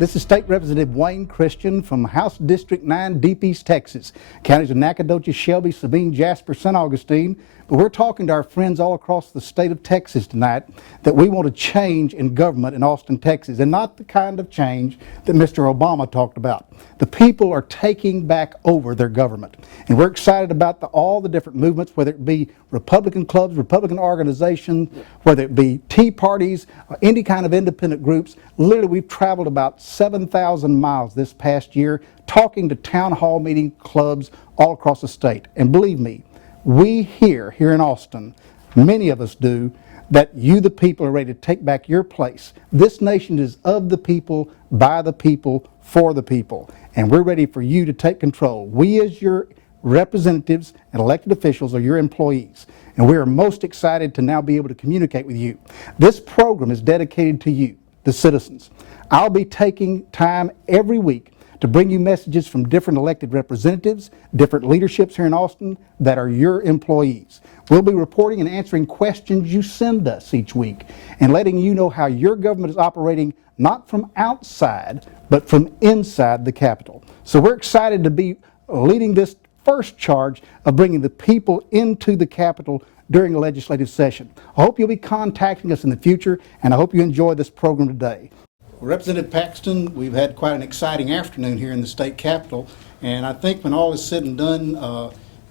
This is State Representative Wayne Christian from House District 9, Deep East Texas. Counties of Nacogdoches, Shelby, Sabine, Jasper, St. Augustine. But we're talking to our friends all across the state of Texas tonight that we want to change in government in Austin, Texas, and not the kind of change that Mr. Obama talked about. The people are taking back over their government. And we're excited about all the different movements, whether it be Republican clubs, Republican organizations, whether it be Tea Parties, any kind of independent groups. Literally, we've traveled about 7,000 miles this past year talking to town hall meeting clubs all across the state. And believe me, we here in Austin, many of us do, that you, the people, are ready to take back your place. This nation is of the people, by the people, for the people. And we're ready for you to take control. We, as your representatives and elected officials, are your employees. And we are most excited to now be able to communicate with you. This program is dedicated to you, the citizens. I'll be taking time every week to bring you messages from different elected representatives, different leaderships here in Austin that are your employees. We'll be reporting and answering questions you send us each week and letting you know how your government is operating, not from outside, but from inside the Capitol. So we're excited to be leading this first charge of bringing the people into the Capitol during a legislative session. I hope you'll be contacting us in the future, and I hope you enjoy this program today. Representative Paxton, we've had quite an exciting afternoon here in the state capitol, and I think when all is said and done,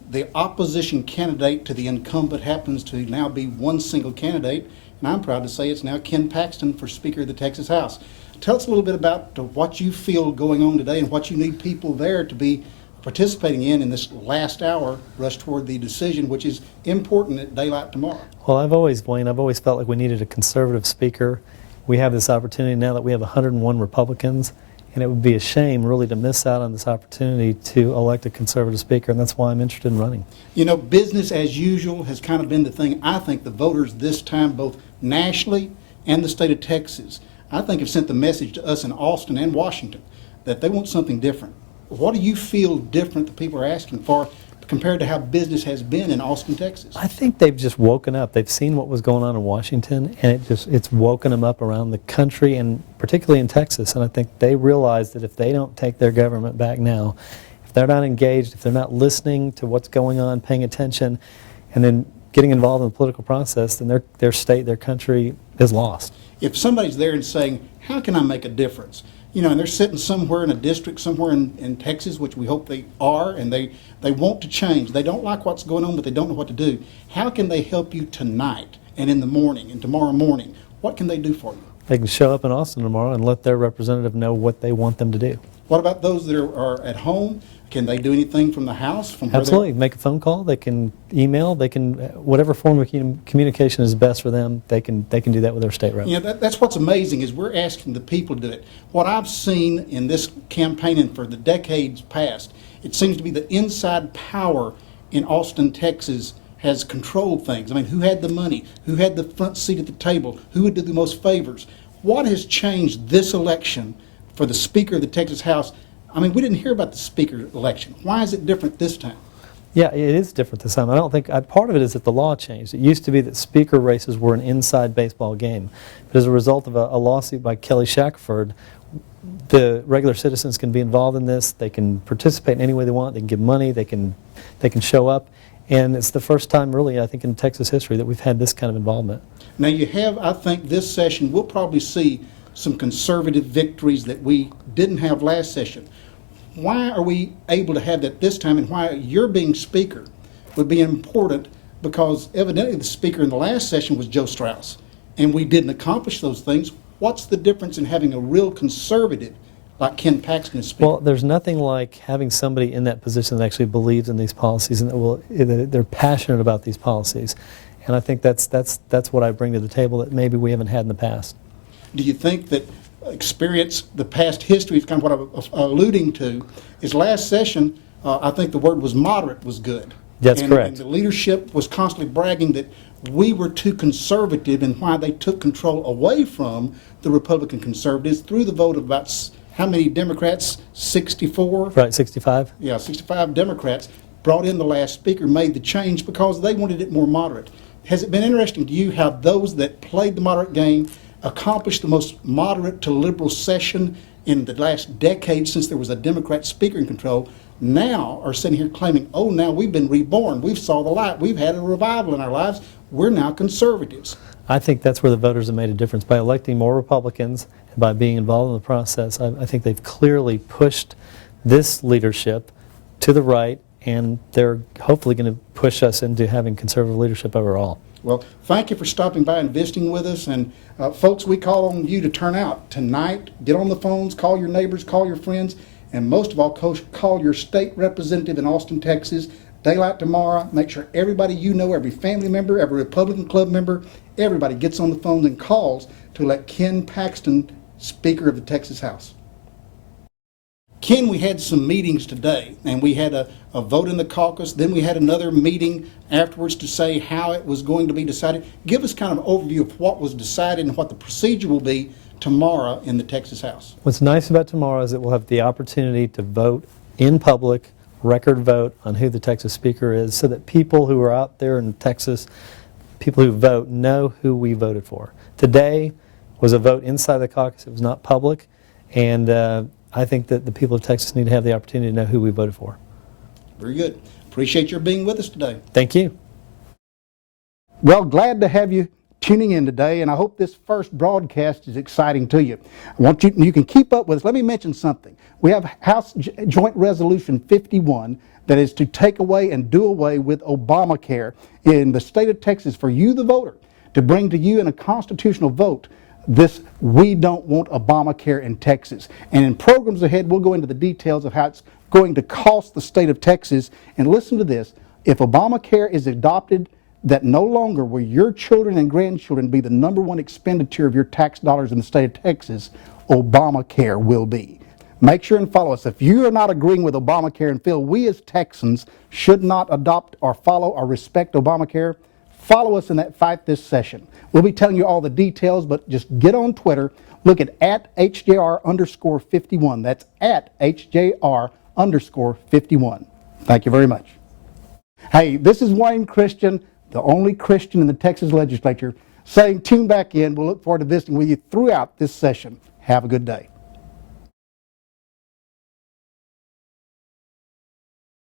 the opposition candidate to the incumbent happens to now be one single candidate, and I'm proud to say it's now Ken Paxton for Speaker of the Texas House. Tell us a little bit about what you feel going on today and what you need people there to be participating in this last hour rush toward the decision, which is important at daylight tomorrow. Well, Wayne, I've always felt like we needed a conservative speaker. We have this opportunity now that we have 101 Republicans, and it would be a shame really to miss out on this opportunity to elect a conservative speaker, and that's why I'm interested in running. You know, business as usual has kind of been the thing. I think the voters this time, both nationally and the state of Texas, I think have sent the message to us in Austin and Washington that they want something different. What do you feel different that people are asking for compared to how business has been in Austin, Texas? I think they've just woken up. They've seen what was going on in Washington, and it's woken them up around the country, and particularly in Texas. And I think they realize that if they don't take their government back now, if they're not engaged, if they're not listening to what's going on, paying attention, and then getting involved in the political process, then their state, their country is lost. If somebody's there and saying, how can I make a difference? You know, and they're sitting somewhere in a district, somewhere in Texas, which we hope they are, and they want to change. They don't like what's going on, but they don't know what to do. How can they help you tonight and in the morning and tomorrow morning? What can they do for you? They can show up in Austin tomorrow and let their representative know what they want them to do. What about those that are at home? Can they do anything from the house? Absolutely. Make a phone call. They can email. They can, whatever form of communication is best for them, they can do that with their state rep. You know, that's what's amazing is we're asking the people to do it. What I've seen in this campaign and for the decades past, it seems to be the inside power in Austin, Texas has controlled things. I mean, who had the money? Who had the front seat at the table? Who would do the most favors? What has changed this election for the Speaker of the Texas House? I mean, we didn't hear about the Speaker election. Why is it different this time? Yeah, it is different this time. I don't think, part of it is that the law changed. It used to be that speaker races were an inside baseball game. But as a result of a lawsuit by Kelly Shackelford, the regular citizens can be involved in this. They can participate in any way they want. They can give money. They can show up. And it's the first time, really, I think, in Texas history that we've had this kind of involvement. Now, you have, I think, this session, we'll probably see some conservative victories that we didn't have last session. Why are we able to have that this time, and why your being Speaker would be important? Because evidently the Speaker in the last session was Joe Straus, and we didn't accomplish those things. What's the difference in having a real conservative like Ken Paxton as Speaker? Well, there's nothing like having somebody in that position that actually believes in these policies and that they're passionate about these policies. And I think that's what I bring to the table that maybe we haven't had in the past. Do you think that experience, the past history, is kind of what I was alluding to, is last session, I think the word was moderate was good. That's correct. And the leadership was constantly bragging that we were too conservative and why they took control away from the Republican conservatives through the vote of about, how many Democrats? 64? Right, 65. Yeah, 65 Democrats brought in the last Speaker, made the change because they wanted it more moderate. Has it been interesting to you how those that played the moderate game accomplished the most moderate to liberal session in the last decade since there was a Democrat speaker in control now are sitting here claiming, oh, now we've been reborn. We've saw the light. We've had a revival in our lives. We're now conservatives. I think that's where the voters have made a difference. By electing more Republicans and by being involved in the process, I think they've clearly pushed this leadership to the right, and they're hopefully going to push us into having conservative leadership overall. Well, thank you for stopping by and visiting with us. And folks, we call on you to turn out tonight. Get on the phones, call your neighbors, call your friends, and most of all, call your state representative in Austin, Texas. Daylight tomorrow. Make sure everybody you know, every family member, every Republican Club member, everybody gets on the phones and calls to elect Ken Paxton, Speaker of the Texas House. Ken, we had some meetings today, and we had a vote in the caucus. Then we had another meeting afterwards to say how it was going to be decided. Give us kind of an overview of what was decided and what the procedure will be tomorrow in the Texas House. What's nice about tomorrow is that we'll have the opportunity to vote in public, record vote on who the Texas Speaker is, so that people who are out there in Texas, people who vote, know who we voted for. Today was a vote inside the caucus. It was not public, and I think that the people of Texas need to have the opportunity to know who we voted for. Very good. Appreciate your being with us today. Thank you. Well, glad to have you tuning in today, and I hope this first broadcast is exciting to you. I want you can keep up with us. Let me mention something. We have House Joint Resolution 51 that is to take away and do away with Obamacare in the state of Texas for you, the voter, to bring to you in a constitutional vote this "We don't want Obamacare in Texas." And in programs ahead, we'll go into the details of how it's going to cost the state of Texas. And listen to this. If Obamacare is adopted, that no longer will your children and grandchildren be the #1 expenditure of your tax dollars in the state of Texas. Obamacare will be. Make sure and follow us. If you are not agreeing with Obamacare and feel we as Texans should not adopt or follow or respect Obamacare, follow us in that fight this session. We'll be telling you all the details, but just get on Twitter. Look at @HJR_51. That's @HJR_51. Thank you very much. Hey, this is Wayne Christian, the only Christian in the Texas legislature, saying tune back in. We'll look forward to visiting with you throughout this session. Have a good day.